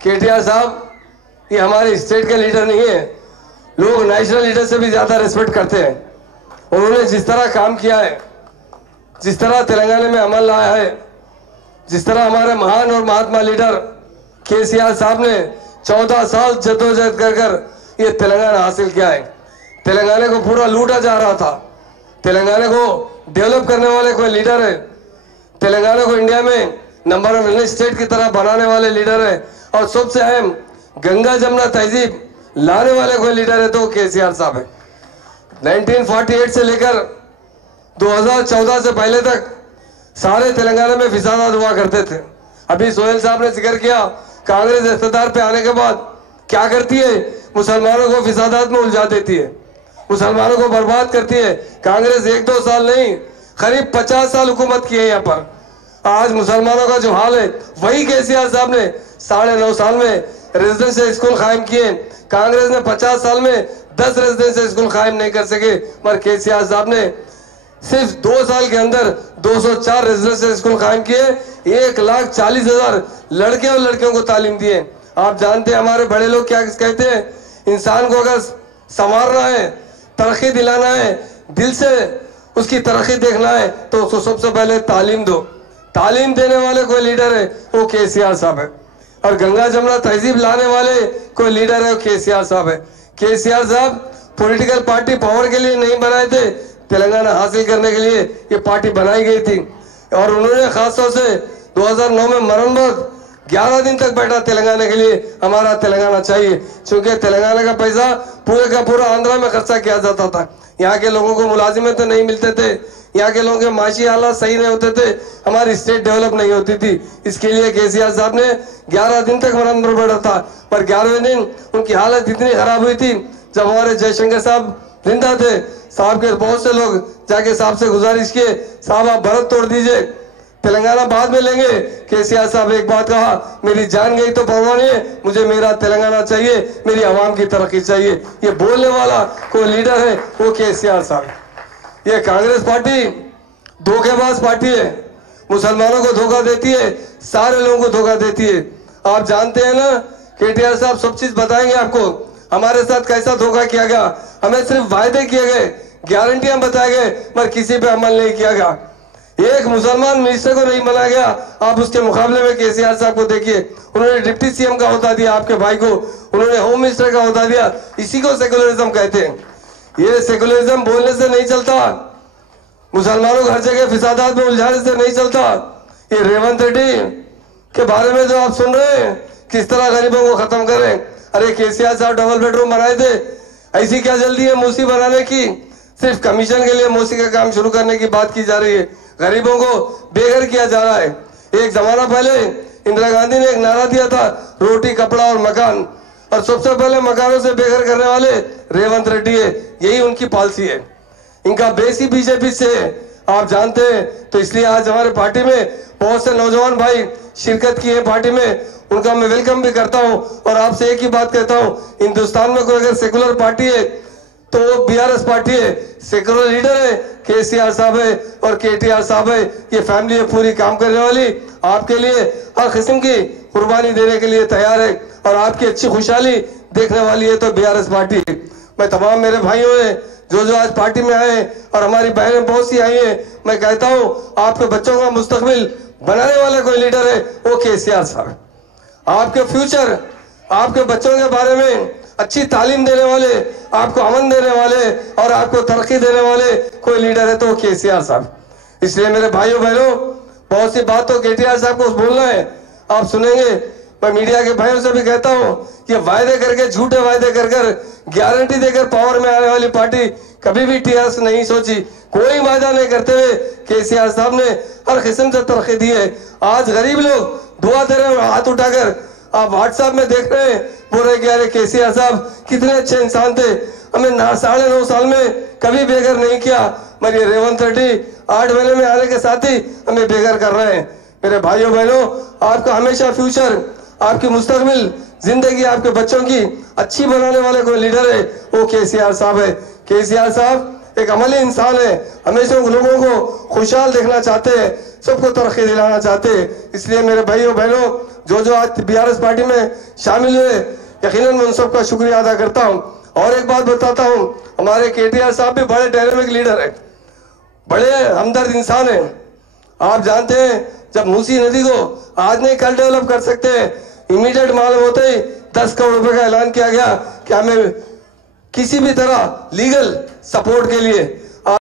KTR साहब ये हमारे स्टेट के लीडर नहीं है, लोग नेशनल लीडर से भी ज्यादा रिस्पेक्ट करते हैं। उन्होंने जिस तरह काम किया है, जिस तरह तेलंगाना में अमल लाया है, जिस तरह हमारे महान और महात्मा लीडर केसीआर साहब ने 14 साल जद्दोजहद कर ये तेलंगाना हासिल किया है। तेलंगाना को पूरा लूटा जा रहा था। तेलंगाना को डेवलप करने वाले कोई लीडर है, तेलंगाना को इंडिया में नंबर 1 स्टेट की तरह बनाने वाले लीडर है, और सबसे अहम गंगा जमुना तहजीब लाने वाले कोई लीडर है तो केसीआर साहब है। 1948 से लेकर 2014 से पहले तक सारे तेलंगाना में फिसादात हुआ करते थे। अभी सोहेल साहब ने जिक्र किया, कांग्रेस इख्तियार पे आने के बाद क्या करती है, मुसलमानों को फिसादात में उलझा देती है, मुसलमानों को बर्बाद करती है। कांग्रेस 1-2 साल नहीं, करीब 50 साल हुकूमत की है यहाँ पर। आज मुसलमानों का जो हाल है वही केसीआर साहब ने 9.5 साल में रेजिडेंशियल स्कूल कायम किए। कांग्रेस ने 50 साल में 10 रेजिडेंशियल स्कूल कायम नहीं कर सके, मगर केसीआर साहब ने सिर्फ 2 साल के अंदर 204 रेजिडेंशियल स्कूल कायम किए, 1,40,000 लड़के और लड़कियों को तालीम दिए। आप जानते हैं हमारे बड़े लोग क्या कहते हैं, इंसान को अगर संवारना है, तरक्की दिलाना है, दिल से उसकी तरक्की देखना है तो उसको सबसे पहले तालीम दो। तालीम देने वाले कोई लीडर है वो केसीआर साहब है, और गंगा जमुना तहजीब लाने वाले कोई लीडर है वो केसीआर साहब है। केसीआर साहब पॉलिटिकल पार्टी पावर के लिए नहीं बनाए थे, तेलंगाना हासिल करने के लिए ये पार्टी बनाई गई थी। और उन्होंने खासतौर से 2009 में मरण वक्त 11 दिन तक बैठा तेलंगाना के लिए, हमारा तेलंगाना चाहिए, क्योंकि तेलंगाना का पैसा पूरे का पूरा आंध्रा में खर्चा किया जाता था। यहाँ के लोगों को मुलाजिमें तो नहीं मिलते थे, यहाँ के लोगों के माशी हालात सही नहीं होते थे, हमारी स्टेट डेवलप नहीं होती थी। इसके लिए केसीआर साहब ने 11 दिन तक मरण पर बैठा था, पर 11वें दिन उनकी हालत इतनी खराब हुई थी, जब हमारे जयशंकर साहब जिंदा थे, साहब के बहुत से लोग जाके साहब से गुजारिश किए, साहब आप भारत तोड़ दीजिए, तेलंगाना बाद में लेंगे। केसीआर साहब एक बात कहा, मेरी जान गई तो परवाह नहीं है, मुझे मेरा तेलंगाना चाहिए, मेरी आवाम की तरक्की चाहिए। ये बोलने वाला कोई लीडर है वो केसीआर साहब। ये कांग्रेस पार्टी धोखेबाज पार्टी है, मुसलमानों को धोखा देती है, सारे लोगों को धोखा देती है। आप जानते हैं ना, केटीआर साहब सब चीज बताएंगे आपको, हमारे साथ कैसा धोखा किया गया। हमें सिर्फ वायदे किए गए, गारंटियां बताए गए, पर किसी पे अमल नहीं किया गया। एक मुसलमान मिनिस्टर को नहीं बनाया गया। आप उसके मुकाबले में केसीआर साहब को देखिए, उन्होंने डिप्टी सीएम का होता दिया आपके भाई को, उन्होंने होम मिनिस्टर का होता दिया। इसी को सेकुलरिज्म कहते हैं। ये सेकुलरिज्म बोलने से नहीं चलता, मुसलमानों को हर जगह फिसादात में उलझाने से नहीं चलता। ये रेवंत रेड्डी के बारे में जो आप सुन रहे हैं, किस तरह गरीबों को खत्म करें। अरे केसीआर साहब डबल बेडरूम बनाए थे, ऐसी क्या जल्दी है मूसी बनाने की, सिर्फ कमीशन के लिए मूसी का काम शुरू करने की बात की जा रही है। गरीबों को बेघर किया जा रहा है। एक जमाना पहले इंदिरा गांधी ने एक नारा दिया था, रोटी कपड़ा और मकान, और सबसे पहले मकानों से बेघर करने वाले रेवंत रेड्डी है। यही उनकी पॉलिसी है, इनका बेस ही बीजेपी से है, आप जानते हैं। तो इसलिए आज हमारे पार्टी में बहुत से नौजवान भाई शिरकत की है पार्टी में, उनका मैं वेलकम भी करता हूं। और आपसे एक ही बात कहता हूं, हिंदुस्तान में कोई अगर सेकुलर पार्टी है तो वो बीआरएस पार्टी है। सेकुलर लीडर है केसीआर साहब है और केटीआर साहब है। ये फैमिली है पूरी काम करने वाली, आपके लिए हर किस्म की कुर्बानी देने के लिए तैयार है, और आपकी अच्छी खुशहाली देखने वाली है तो बीआरएस पार्टी। मैं तमाम मेरे भाइयों ने जो आज पार्टी में आए और हमारी बहनें बहुत सी आई हैं, मैं कहता हूँ आपके बच्चों का मुस्तकबिल बनाने वाला कोई लीडर है वो केसीआर साहब। आपके फ्यूचर, आपके बच्चों के बारे में अच्छी तालीम देने वाले, आपको अमन देने वाले और आपको तरक्की देने वाले कोई लीडर है तो केसीआर साहब। इसलिए मेरे भाइयों बहनों, बहुत सी बात तो केटीआर साहब को बोलना है, आप सुनेंगे। मैं मीडिया के भाइयों से भी कहता हूँ, ये वायदे करके, झूठे वायदे कर गारंटी देकर पावर में आने वाली पार्टी कभी भी टीआरएस नहीं सोची। कोई वायदा नहीं करते हुए केसीआर साहब ने हर किस्म से तरक्की दी है। आज गरीब लोग दुआ दे रहे हैं हाथ उठाकर, आप व्हाट्सएप में देख रहे हैं, बोल रहे कि अरे केसीआर साहब कितने अच्छे इंसान थे, हमें 9.5 साल में कभी बेघर नहीं किया, मगर ये रेवंत रेड्डी 8 महीने में आने के साथ ही हमें बेघर कर रहे हैं। मेरे भाइयों बहनों, आपका हमेशा फ्यूचर, आपकी मुस्तकबिल, जिंदगी आपके बच्चों की अच्छी बनाने वाले कोई लीडर है वो केसीआर साहब है। केसीआर साहब एक अमली इंसान है, हमेशा लोगों को खुशहाल देखना चाहते हैं, सबको तरक्की दिलाना चाहते हैं। इसलिए मेरे भाइयों बहनों जो आज बीआरएस पार्टी में शामिल हुए, यकीनन मैं उन सबका शुक्रिया अदा करता हूं। और एक बात बताता हूं, हमारे केटीआर साहब भी बड़े डायनेमिक लीडर है, बड़े हमदर्द इंसान है। आप जानते हैं जब मूसी नदी को आज नहीं कल डेवलप कर सकते, इमीडिएट मालूम होते ही 10 करोड़ रुपए का ऐलान किया गया कि हमें किसी भी तरह लीगल सपोर्ट के लिए